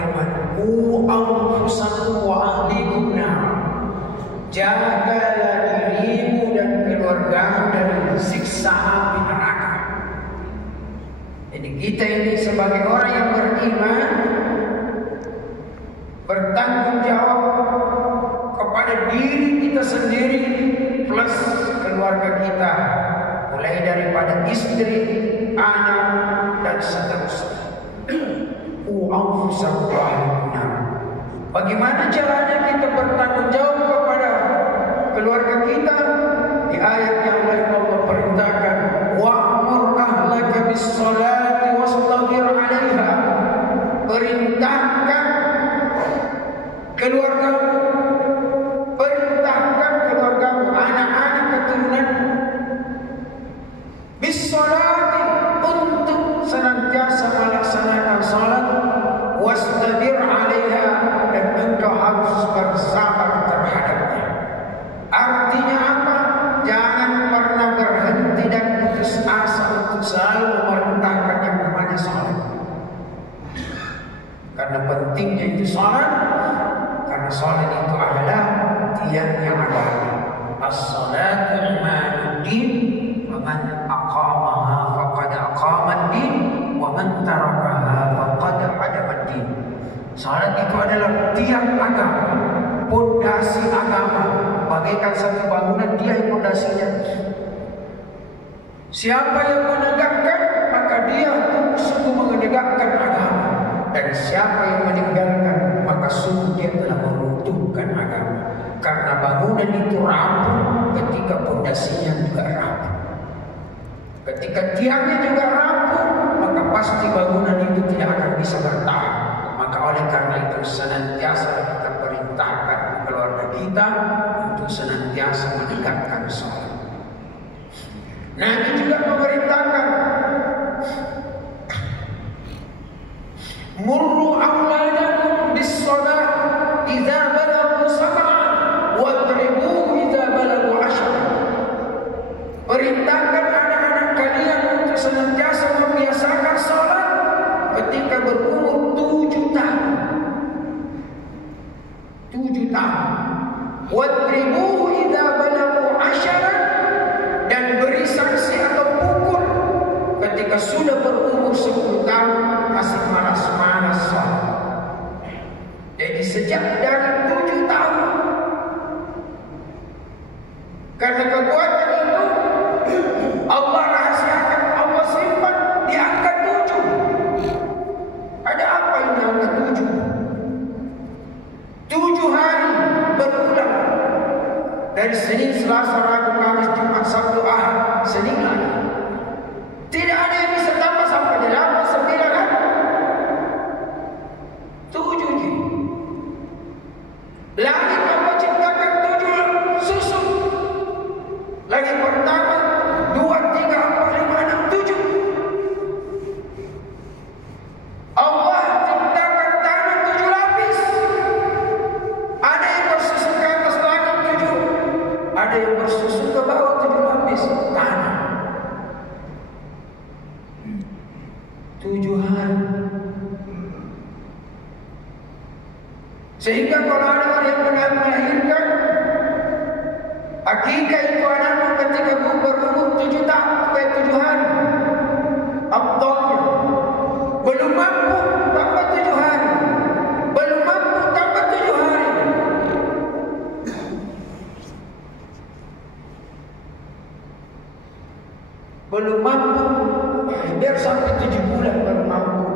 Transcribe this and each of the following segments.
berfirman, "Qu anfusakum wa ahlikum nar." Jagalah dirimu dan keluargamu dari siksa api neraka. Jadi kita ini sebagai orang yang beriman bertanggung jawab kepada diri kita sendiri plus keluarga kita, mulai daripada istri, anak dan seterusnya. Bagaimana caranya kita bertanggung jawab kepada keluarga kita? Di ayat yang lain Allah perintahkan, wa'mur ahlaka bis-shalati wastabir 'alaiha. Perintahkan keluargamu, anak-anak keturunan bis-shalati, untuk senantiasa melaksanakan salat, wastabir 'alaiha, dan engkau harus bersabar terhadapnya. Artinya apa? Jangan pernah berhenti dan putus asa untuk selalu memerintahkan yang namanya salat. Karena pentingnya itu salat, karena salat itu adalah tiangnya agama. As-salatu imaduddin, wa man aqamaha faqad aqamad-din, wa man tarakaha faqad hadamad-din. Salat itu adalah tiang agama, pondasi agama. Bagaikan satu bangunan, dia yang pondasinya. Siapa yang menegakkan, maka dia sungguh menegakkan agama. Dan siapa yang meninggalkan, maka sungguh dia telah meruntuhkan agama. Karena bangunan itu rapuh ketika pondasinya juga rapuh. Ketika tiangnya juga rapuh, maka pasti bangunan itu tidak akan bisa bertahan. Maka oleh karena itu senantiasa kita perintahkan keluarga kita untuk senantiasa menegakkan salat. Nabi juga memerintahkan, murru awladakum bis-shalah idza balaghu sab'a wadribuhu idza balaghu 'ashra. Perintahkan anak-anak kalian untuk senantiasa membiasakan salat ketika berumur 7 tahun. 7 tahun. Wadribuhu idza balaghu 'ashra, dan beri sanksi atau pukul ketika sudah berumur 10 tahun masih malas-malas salat. Jadi sejak dari 7 tahun. Karena kekuatan itu Allah rahasiakan, Allah simpan di angka 7. Ada apa ini angka 7? 7 hari berulang. Dari Senin, Selasa, Rabu, Kamis, Jumat, Sabtu, Ahad, Senin lagi. Tidak ada yang bisa tambah sampai 8, 9 hari. 7 ji. Langit Allah ciptakan 7 susun. Lagi pertama, 2, 3, 4, 5, 6, 7. Allah ciptakan tanah 7 lapis. Ada yang bersusun ke atas langit 7. Ada yang bersusun ke bawah 7 lapis tanah. 7 hari. Sehingga kalau ada orang yang melahirkan, akikah itu anaknya ketika berumur 7 tahun sampai 7 hari. Abdulnya belum mampu tambah 7 hari. Belum mampu tambah 7 hari. Belum mampu, biar sampai 7 bulan baru mampu.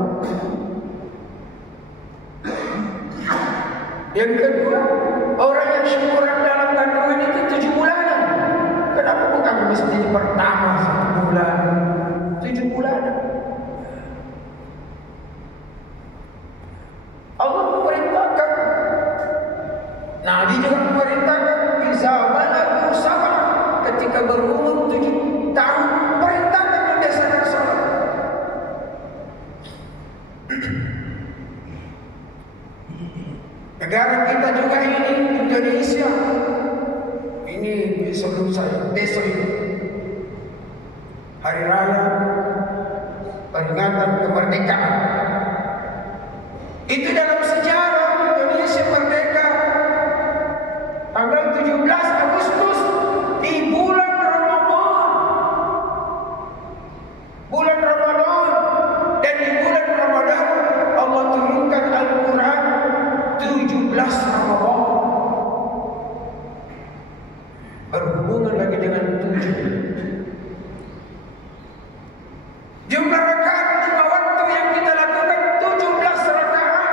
Yang kedua, orang yang syukuran dalam kandungan itu 7 bulanan. Kenapa bukan mesti pertama 1 bulan, 7 bulanan? Allah memerintahkan. Nabi juga memerintahkan, bisa balaghu sab'a, ketika berumur 7 tahun, perintahkan membiasakan salat. Negara kita juga ini, Indonesia, ini besok ini hari raya peringatan kemerdekaan. Itu dalam sejarah Indonesia merdeka. Tanggal 17 Agustus di bulan Ramadan. Bulan Ramadan. Dan di bulan Ramadan Allah turunkan Al-Quran 17 Ramadan. Berhubungan lagi dengan 7. Jumlah rakaat 5 waktu yang kita lakukan 17 rakaat.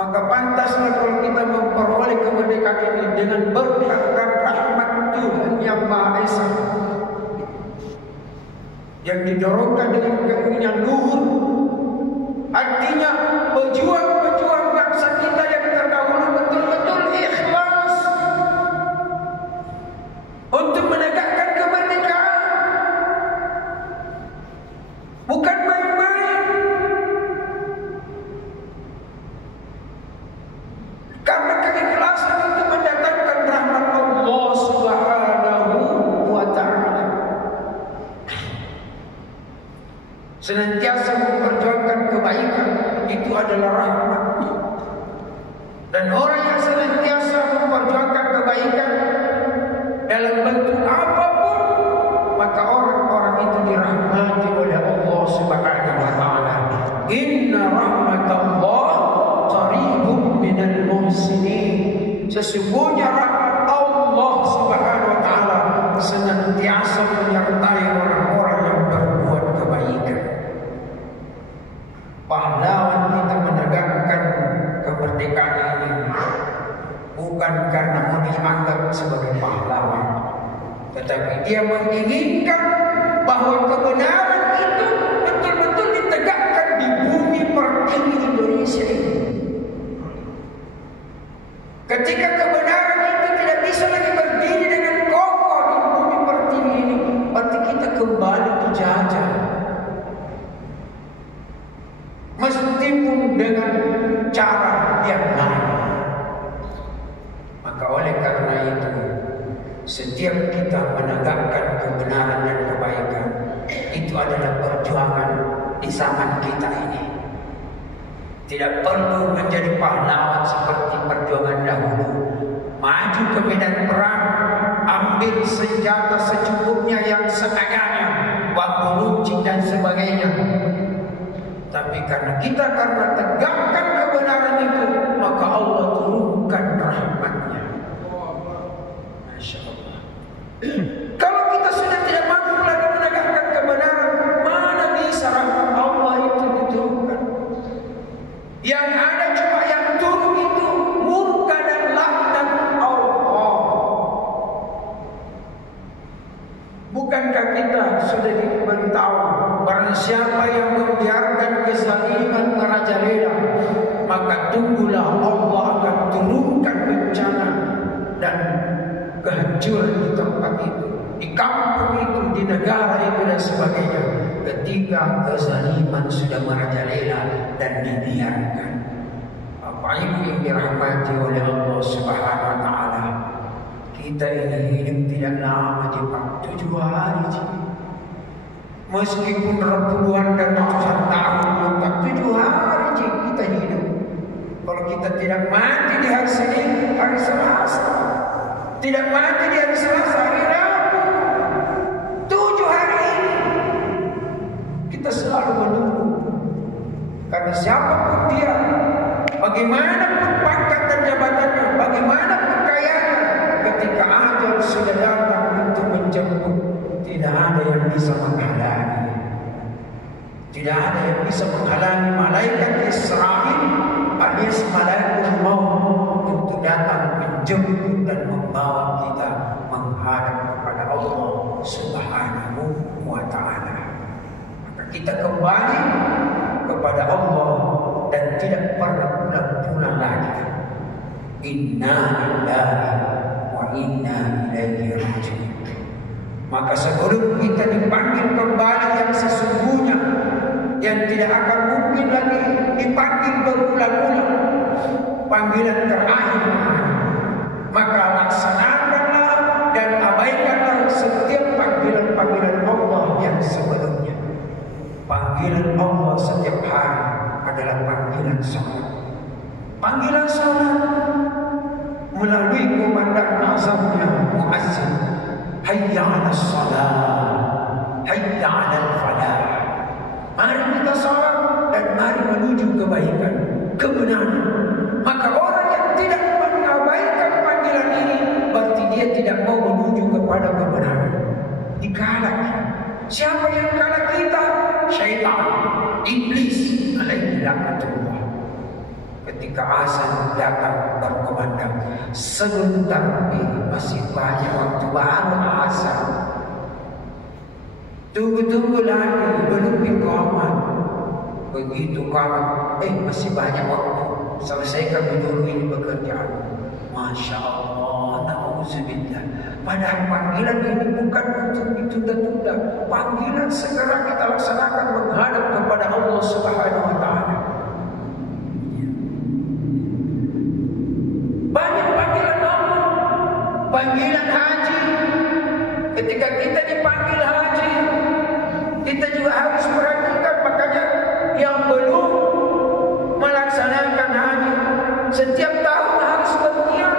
Maka pantaslah kalau kita memperoleh kemerdekaan ini dengan berkat dan rahmat Tuhan yang Maha Esa, yang didorongkan dengan keinginan luhur. Artinya pejuang-pejuang bangsa kita yang terdahulu betul-betul ikhlas untuk menegakkan kemerdekaan. Bukan main-main. Karena keikhlasan itu mendatangkan rahmat Allah Subhanahu wa ta'ala. Senantiasa memperjuangkan kebaikan itu adalah rahmat. Dan orang yang senantiasa memperjuangkan kebaikan dalam bentuk apapun, maka orang-orang itu dirahmati oleh Allah Subhanahu wa ta'ala. Inna rahmatallah qaribun minal muhsinin. Sesungguhnya rahmat Allah Subhanahu wa ta'ala senantiasa menyertai orang-orang yang berbuat kebaikan. Pahlawan kita menegakkan kemerdekaan ini bukan karena mau dianggap sebagai pahlawan, tetapi dia menginginkan bahwa kebenaran itu betul-betul ditegakkan di bumi pertiwi Indonesia ini. Ketika kebenaran itu tidak bisa lagi berdiri dengan kokoh di bumi pertiwi ini, berarti kita kembali dijajah. Meskipun dengan cara yang lain. Maka oleh karena itu, setiap kita menegakkan kebenaran dan kebaikan, itu adalah perjuangan di zaman kita ini. Tidak perlu menjadi pahlawan seperti perjuangan dahulu. Maju ke medan perang, ambil senjata secukupnya yang sekadarnya, batu runcing dan sebagainya. Tapi karena tegakkan kebenaran itu, maka Allah turunkan rahmatnya. Masya Allah. Kalau kita sudah tidak mampu lagi menegakkan kebenaran, mana bisa rahmat Allah itu diturunkan? Yang ada cuma yang turun itu murka dan laknat Allah. Bukankah kita sudah diberitahu, barang siapa yang membiarkan kezaliman merajalela, maka tunggulah Allah akan turunkan bencana dan kehancuran di tempat itu, di kampung itu, di negara itu dan sebagainya, ketika kezaliman sudah merajalela dan dibiarkan. Bapak Ibu yang dirahmati oleh Allah Subhanahu wa ta'ala, kita ini hidup tidak lama, Pak, 7 hari. Meskipun puluhan dan ratusan tahun, maka 7 hari kita hidup. Kalau kita tidak mati di hari Senin, hari Selasa, tidak mati di hari Selasa, hari Rabu, 7 hari ini kita selalu menunggu. Karena siapapun dia, bagaimanapun pangkat dan jabatannya, bagaimanapun kayanya, ketika ajal sudah datang untuk menjemput, tidak ada yang bisa menghalangi. Tidak ada yang bisa menghalangi malaikat Israel alias malaikat maut untuk datang menjemput dan membawa kita menghadap kepada Allah Subhanahu wa ta'ala. Maka kita kembali kepada Allah dan tidak pernah pulang-pulang lagi. Inna lillahi wa inna ilaihi raji'un. Maka sebelum kita dipanggil kembali yang sesungguhnya, yang tidak akan mungkin lagi dipanggil berulang-ulang, panggilan terakhir, maka laksanakanlah dan abaikanlah setiap panggilan-panggilan Allah yang sebelumnya. Panggilan Allah setiap hari adalah panggilan salat. Panggilan salat melalui kumandang azannya muazzin, hayya 'alas salat, hayya 'alal falah. Mari kita salat dan mari menuju kebaikan, kebenaran. Maka orang yang tidak mengabaikan panggilan ini berarti dia tidak mau menuju kepada kebenaran. Dikalah. Siapa yang kalah kita? Syaitan, iblis alaihi laknatullah. Ketika azan datang berkumandang, sebentar masih banyak waktu baru azan. Tunggu lagi, belum iqamah. Begitu kamu, masih banyak waktu. Selesaikan dulu ini pekerjaan. Masya Allah, na'udzubillah. Padahal panggilan ini bukan untuk ditunda-tunda. Panggilan segera kita laksanakan menghadap kepada Allah Subhanahu wa Ta'ala. Banyak panggilan Allah. Panggilan haji. Ketika kita dipanggil haji, kita juga harus perhatikan. Makanya yang belum melaksanakan haji setiap tahun harus berniat.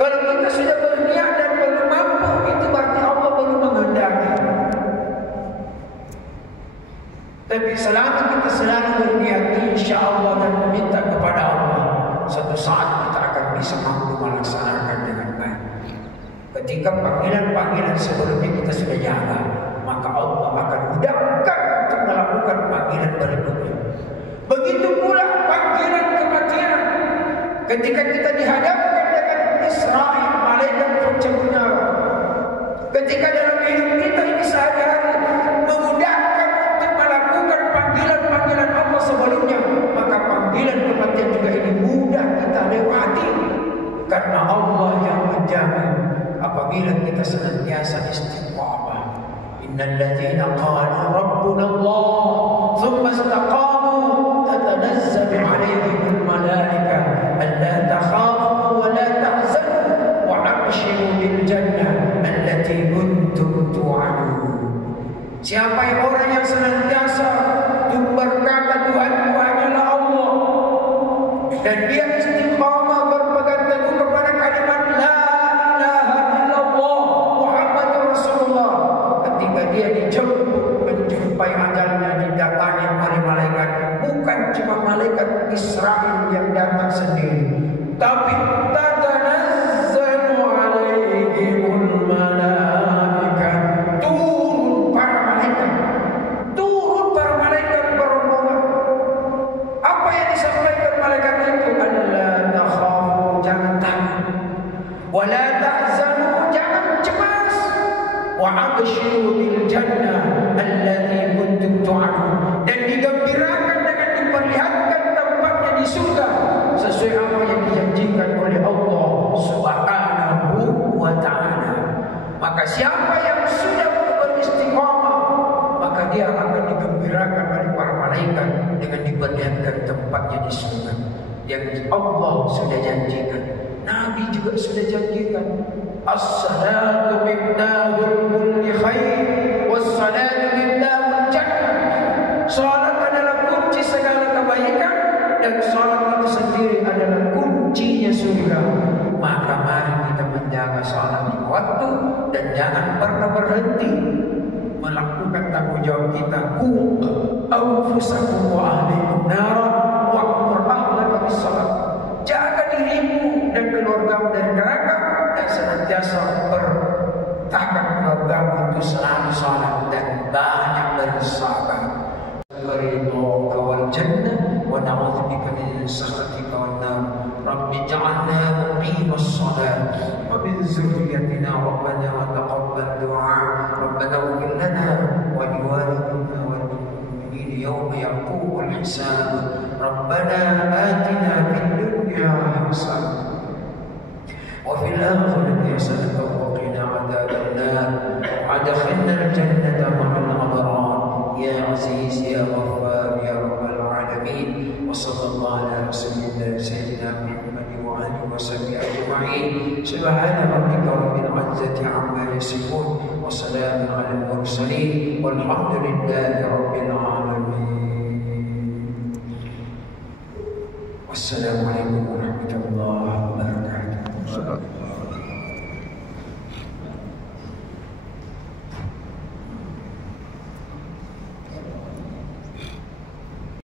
Kalau kita sudah berniat dan belum mampu, itu berarti Allah belum menghendaki. Tapi selama kita selalu berniat, insya Allah, dan meminta kepada Allah, suatu saat kita akan bisa mampu melaksanakan dengan baik. Ketika panggilan-panggilan sebelumnya kita sudah jaga, maka Allah akan mudahkan untuk melakukan panggilan berikutnya. Begitu pula panggilan kematian. Ketika kita dihadapkan dengan Israel, malaikat pencabut nyawa. Ketika dalam hidup kita ini sehari-hari memudahkan untuk melakukan panggilan-panggilan Allah sebelumnya, maka panggilan kematian juga ini mudah kita lewati. Karena Allah yang menjaga apabila kita senantiasa istiqamah. Innal ladzina qalu rabbuna Allah thumma istaqamu tatanazzalu 'alaihimul malaikah alla takhafu wa la tahzanu wa abshiru bil jannah allati kuntum tu'adun. Siapa yang orang yang senantiasa berkata Tuhanku hanyalah Allah, dan dia istiqamah berpegang teguh kepada kalimat la ilaha illallah Muhammadur Rasulullah, ketika dia dijemput menjumpai ajalnya didatangi oleh malaikat, bukan cuma malaikat Israel yang datang sendiri, tapi tatanazzalu alaihimul malaikah, turun para malaikat berombongan. Apa yang disampaikan malaikat itu? Alla takhafu, jangan takut, wala tahzanu, jangan cemas, wa abshiru bil jannah allati kuntum tu'adun, dan digembirakan dengan diperlihatkan tempatnya di surga sesuai apa yang dijanjikan oleh Allah Subhanahu wa Ta'ala. Maka siapa yang sudah beristiqamah, maka dia akan digembirakan oleh para malaikat dengan diperlihatkan tempatnya di surga yang Allah sudah janjikan. Nabi juga sudah janjikan, as-salatu miftahul kulli khair was-salatu miftahul jannah. Salat adalah kunci segala kebaikan, dan salat itu sendiri adalah kuncinya surga. Maka mari kita menjaga salat di waktu dan jangan pernah berhenti melakukan tanggung jawab kita. Qu anfusakum wa ahlikum nara wa'mur ahlaka bis-shalah. Jaga dirimu dan keluargamu dari neraka, dan senantiasa bertahan keluargamu untuk selalu salat dan banyak bersabar. Ridhoka wal jannah wa na'udzubika min sakhatika wan nar. Rabbi ij'alna muqimas shalah wa min dzurriyyatina rabbana wa taqabbal du'a. Rabbana ighfir lana wa liwalidina wal mu'minina yawma yaqumul hisab. Rabbana atina fid dunya hasanah wa fil akhirati hasanah wa qina adzaban nar. Adkhilna al jannata ma'al abrar ya aziz ya ghaffar ya rabbal alamin. Wa sallallahu ala rasulillah sayyidina Muhammad wa alihi wa sahbihi ajma'in. Subhana rabbika rabbil izzati amma yasifun wa salamun alal mursalin walhamdulillahi rabbil alamin. Wassalamualaikum warahmatullahi wabarakatuh.